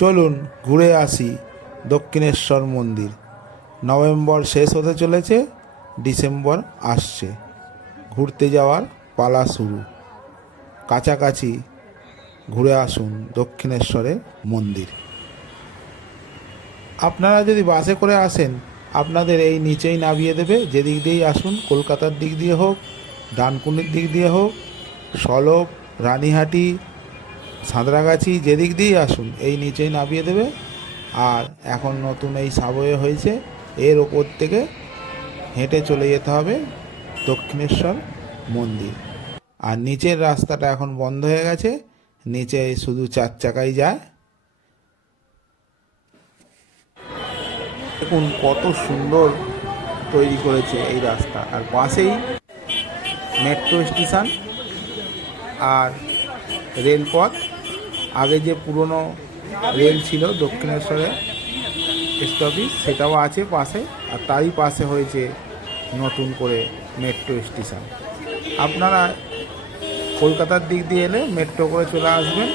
চলুন ঘুরে আসি দক্ষিণেশ্বর মন্দির। নভেম্বর শেষ হতে চলেছে, ডিসেম্বর আসছে, ঘুরতে যাওয়ার পালা শুরু। কাছাকাছি ঘুরে আসুন দক্ষিণেশ্বরের মন্দির। আপনারা যদি বাসে করে আসেন, আপনাদের এই নিচেই নামিয়ে দেবে। যেদিক দিয়েই আসুন, কলকাতার দিক দিয়ে হোক, ডানকুনির দিক দিয়ে হোক, সলভ, রানীহাটি, সাঁতরাগাছি, যেদিক দিয়েই আসুন এই নিচেই নামিয়ে দেবে। আর এখন নতুন এই সাবওয়ে হয়েছে, এর ওপর থেকে হেঁটে চলে যেতে হবে দক্ষিণেশ্বর মন্দির। আর নিচের রাস্তাটা এখন বন্ধ হয়ে গেছে, নিচে শুধু 4 চাকাই যায়। দেখুন কত সুন্দর তৈরি করেছে এই রাস্তা, আর পাশেই মেট্রো স্টেশন আর রেলপথ। আগে যে পুরনো রেল ছিল দক্ষিণেশ্বরে স্টপেজ, সেটাও আছে পাশে, আর তারই পাশে হয়েছে নতুন করে মেট্রো স্টেশন। আপনারা কলকাতার দিক দিয়ে এলে মেট্রো করে চলে আসবেন,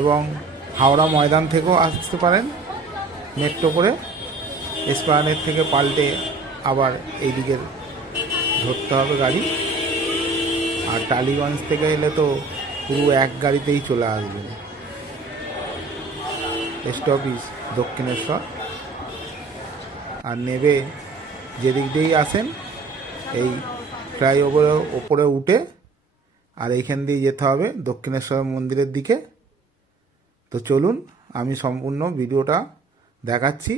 এবং হাওড়া ময়দান থেকেও আসতে পারেন মেট্রো করে। এসপ্লানেড থেকে পাল্টে আবার এই দিকের ধরতে হবে গাড়ি। আর টালিগঞ্জ থেকে এলে তো পুরো এক গাড়িতেই চলে আসবেন স্টপেজ দক্ষিণেশ্বর। আর নেবে যেদিক দিয়েই আসেন এই ফ্লাইওভারের ওপরে উঠে, আর এইখান দিয়ে যেতে হবে দক্ষিণেশ্বর মন্দিরের দিকে। তো চলুন আমি সম্পূর্ণ ভিডিওটা দেখাচ্ছি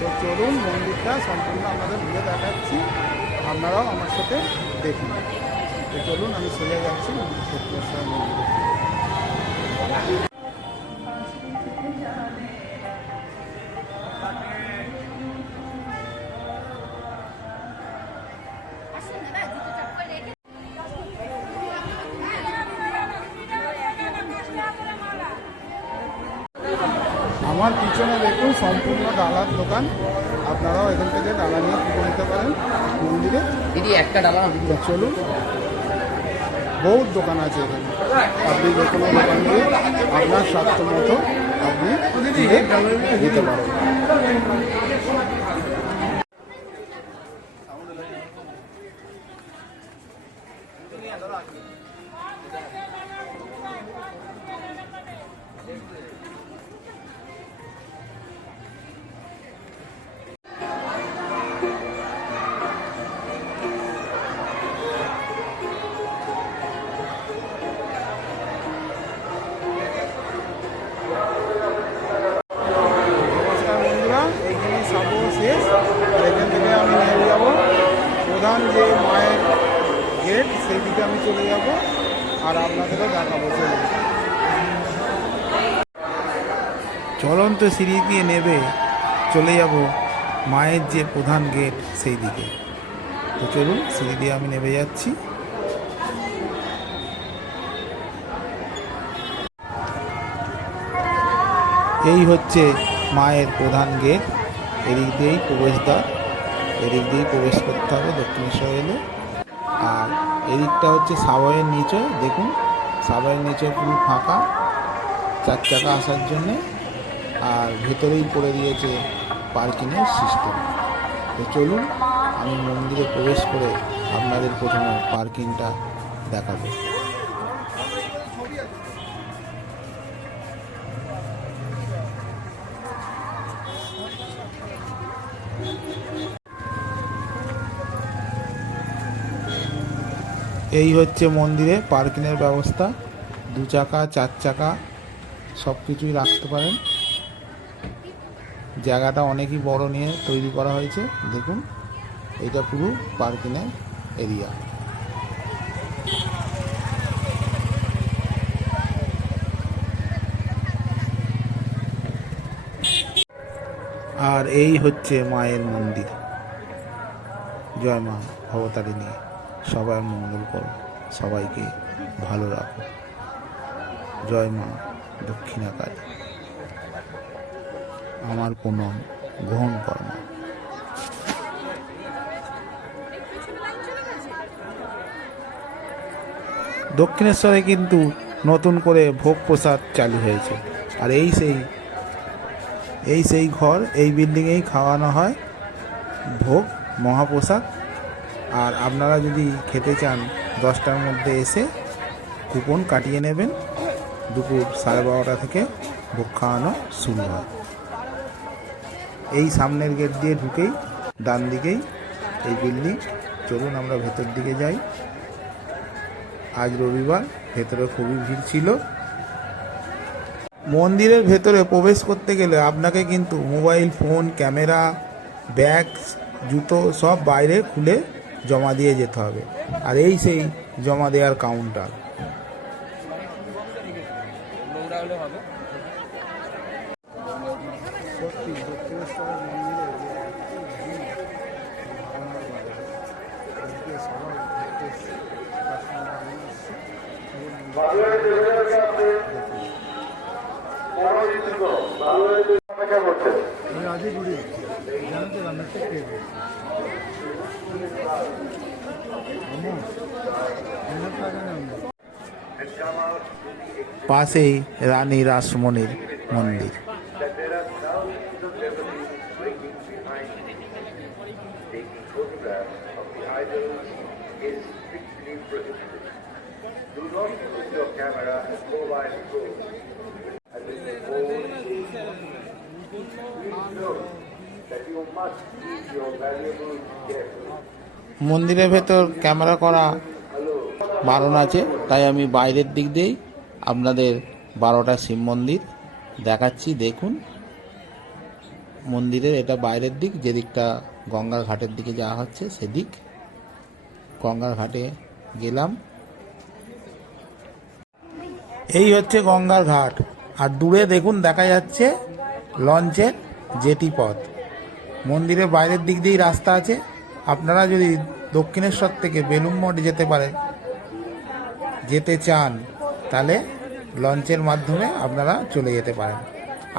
তো চলুন মন্দিরটা সম্পূর্ণ আপনাদের ঘুরে দেখাচ্ছি, আপনারাও আমার সাথে দেখুন। তো চলুন আমি চলে যাচ্ছি দক্ষিণেশ্বর মন্দিরে। আমার পিছনে দেখুন সম্পূর্ণ ডালার দোকান, আপনারাও এখান থেকে ডালা নিয়ে পুজো নিতে পারেন মন্দিরে। দিদি একটা ডালা। চলুন, বহুত দোকান আছে এখানে, আপনি যে কোনো দোকান দিয়ে আপনার স্বার্থ মতো আপনি দিতে পারেন। শেষ, এখান থেকে আমি নিয়ে যাব প্রধান যে মায়ের গেট, সেই দিকে আমি চলে যাব, আর আপনাদেরও দেখাবো। চলন্ত সিঁড়ি দিয়ে নেবে চলে যাব মায়ের যে প্রধান গেট সেই দিকে। তো চলুন সিঁড়ি দিয়ে আমি নেমে যাচ্ছি। এই হচ্ছে মায়ের প্রধান গেট, এদিক দিয়েই প্রবেশদ্বার, এদিক দিয়েই প্রবেশ করতে হবে দক্ষিণেশ্বর এলে। আর এদিকটা হচ্ছে সাবওয়ের নিচে, দেখুন সাবওয়ের নিচে পুরো ফাঁকা 4 চাকা আসার জন্যে, আর ভেতরেই করে দিয়েছে পার্কিংয়ের সিস্টেম। তো চলুন আমি মন্দিরে প্রবেশ করে আপনাদের প্রথমে পার্কিংটা দেখাবো। এই হচ্ছে মন্দিরে পার্কিংয়ের ব্যবস্থা, 2 চাকা 4 চাকা সব কিছুই রাখতে পারেন। জায়গাটা অনেকই বড় নিয়ে তৈরি করা হয়েছে, দেখুন এটা পুরো পার্কিংয়ের এরিয়া। আর এই হচ্ছে মায়ের মন্দির। জয় মা ভবতারিণী, সবার মঙ্গল করো, সবাইকে ভালো রাখো। জয় মা দক্ষিণাকালী, আমার প্রণাম গ্রহণ কর মা। দক্ষিণেশ্বরে কিন্তু নতুন করে ভোগ প্রসাদ চালু হয়েছে। আর এই সেই ঘর, এই বিল্ডিংয়েই খাওয়ানো হয় ভোগ মহাপ্রসাদ। আর আপনারা যদি খেতে চান 10টার মধ্যে এসে কুপন কাটিয়ে নেবেন। দুপুর 12:30 থেকে ভোগ খাওয়ানো শুরু হয়। এই সামনের গেট দিয়ে ঢুকেই ডান দিকেই এই বিল্ডিং। চলুন আমরা ভেতর দিকে যাই। আজ রবিবার, ভেতরে খুবই ভিড় ছিল। মন্দিরের ভেতরে প্রবেশ করতে গেলে আপনাকে কিন্তু মোবাইল ফোন, ক্যামেরা, ব্যাগ, জুতো সব বাইরে খুলে জমা দিয়ে যেতে হবে। আর এই সেই জমা দেওয়ার কাউন্টার। পাশেই রানী রাসমণির মন্দির। মন্দিরের ভেতর ক্যামেরা করা বারণ আছে, তাই আমি বাইরের দিক দিয়েই আপনাদের 12টা শিব মন্দির দেখাচ্ছি। দেখুন, মন্দিরের এটা বাইরের দিক, যেদিকটা গঙ্গার ঘাটের দিকে যাওয়া হচ্ছে সেদিক। গঙ্গার ঘাটে গেলাম। এই হচ্ছে গঙ্গার ঘাট। আর দূরে দেখুন দেখা যাচ্ছে লঞ্চের জেটি পথ। মন্দিরের বাইরের দিক দিয়েই রাস্তা আছে। আপনারা যদি দক্ষিণেশ্বর থেকে বেলুড় মঠ যেতে চান, তাহলে লঞ্চের মাধ্যমে আপনারা চলে যেতে পারেন।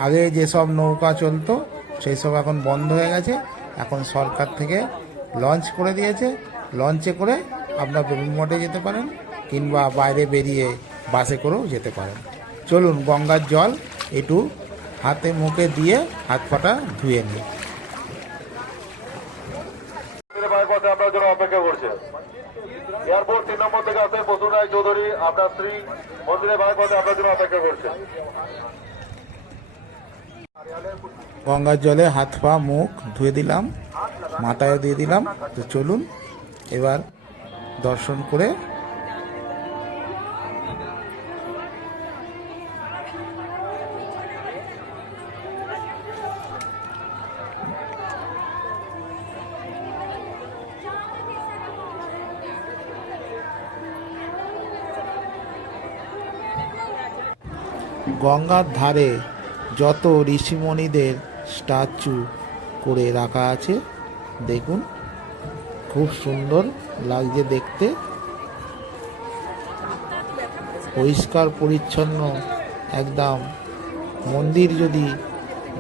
আগে যেসব নৌকা চলতো সেই সব এখন বন্ধ হয়ে গেছে। এখন সরকার থেকে লঞ্চ করে দিয়েছে। লঞ্চে করে আপনারা বেলুড় মঠে যেতে পারেন, কিংবা বাইরে বেরিয়ে বাসে করেও যেতে পারেন। চলুন গঙ্গার জল একটু হাতে মুখে দিয়ে হাত পাটা ধুয়ে নিই। আপনার জন্য অপেক্ষা করছে এয়ারপোর্ট 3 নম্বর থেকে আসে বসুরায় চৌধুরী, আপনার স্ত্রী মন্দিরের বাইরে পথে আপনার জন্য অপেক্ষা করছে। গঙ্গার জলে হাত পা মুখ ধুয়ে দিলাম, মাথায় দিয়ে দিলাম। তো চলুন এবার দর্শন করে গঙ্গার ধারে যত ঋষিমণিদের স্ট্যাচু করে রাখা আছে দেখুন, খুব সুন্দর লাগছে দেখতে। পরিষ্কার পরিচ্ছন্ন একদম। মন্দির যদি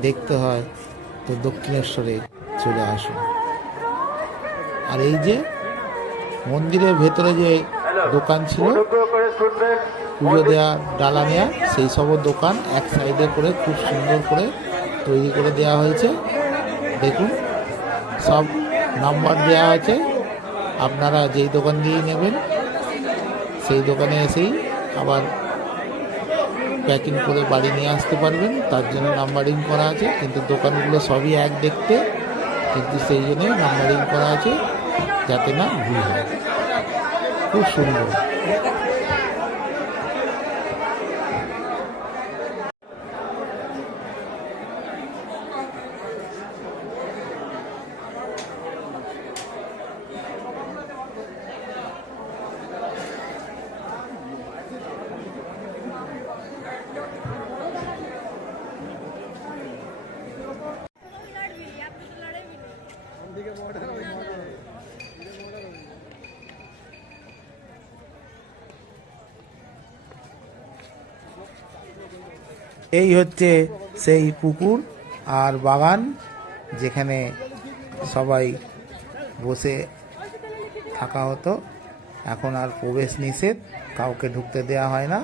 দেখতে হয় তো দক্ষিণেশ্বরে চলে আসুন। আর এই যে মন্দিরের ভেতরে যে দোকান ছিল পুজো দেওয়া, ডালা নেওয়া, সেই সব দোকান এক সাইডে করে খুব সুন্দর করে তৈরি করে দেওয়া হয়েছে। দেখুন, সব নাম্বার দেওয়া আছে। আপনারা যেই দোকান দিয়েই নেবেন সেই দোকানে এসেই আবার প্যাকিং করে বাড়ি নিয়ে আসতে পারবেন। তার জন্য নাম্বারিং করা আছে, কিন্তু দোকানগুলো সবই এক দেখতে, কিন্তু সেই জন্যই নাম্বারিং করা আছে যাতে না ভুল হয়। খুব সুন্দর। এই হচ্ছে সেই পুকুর আর বাগান, যেখানে সবাই বসে থাকা হতো। এখন আর প্রবেশ নিষেধ, কাউকে ঢুকতে দেওয়া হয় না।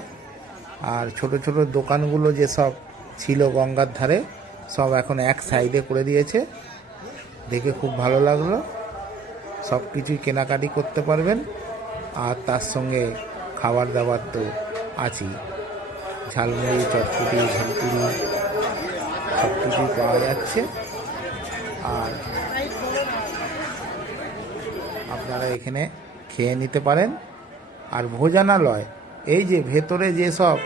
আর ছোট ছোট দোকানগুলো যেসব ছিল গঙ্গার ধারে সব এখন এক সাইডে করে দিয়েছে। দেখে খুব ভালো লাগলো। সব কিছুই কেনাকাটি করতে পারবেন, আর তার সঙ্গে খাবার দাবার তো আছেই, ঝালমুড়ি, চটপটি, ঝালপুরি সব কিছুই পাওয়া যাচ্ছে। আর আপনারা এখানে খেয়ে নিতে পারেন। আর ভোজনালয়, এই যে ভেতরে যেসব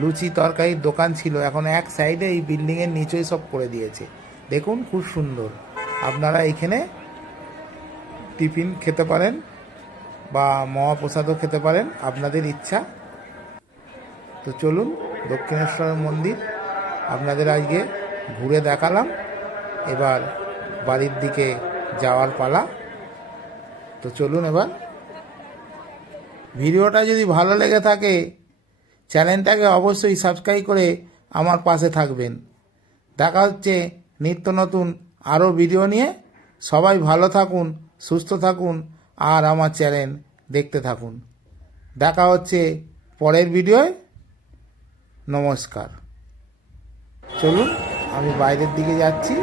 লুচি তরকারির দোকান ছিল এখন এক সাইডে এই বিল্ডিংয়ের নিচেই সব করে দিয়েছে। দেখুন খুব সুন্দর। আপনারা এখানে টিফিন খেতে পারেন বা মহাপ্রসাদও খেতে পারেন, আপনাদের ইচ্ছা। তো চলুন, দক্ষিণেশ্বর মন্দির আপনাদের আজকে ঘুরে দেখালাম। এবার বাড়ির দিকে যাওয়ার পালা। তো চলুন এবার। ভিডিওটা যদি ভালো লেগে থাকে চ্যানেলটাকে অবশ্যই সাবস্ক্রাইব করে আমার পাশে থাকবেন। দেখা হচ্ছে নিত্য নতুন আরও ভিডিও নিয়ে। সবাই ভালো থাকুন, সুস্থ থাকুন, আর আমার চ্যানেল দেখতে থাকুন। দেখা হচ্ছে পরের ভিডিওয়। নমস্কার। চলুন, আমি বাইরের দিকে যাচ্ছি।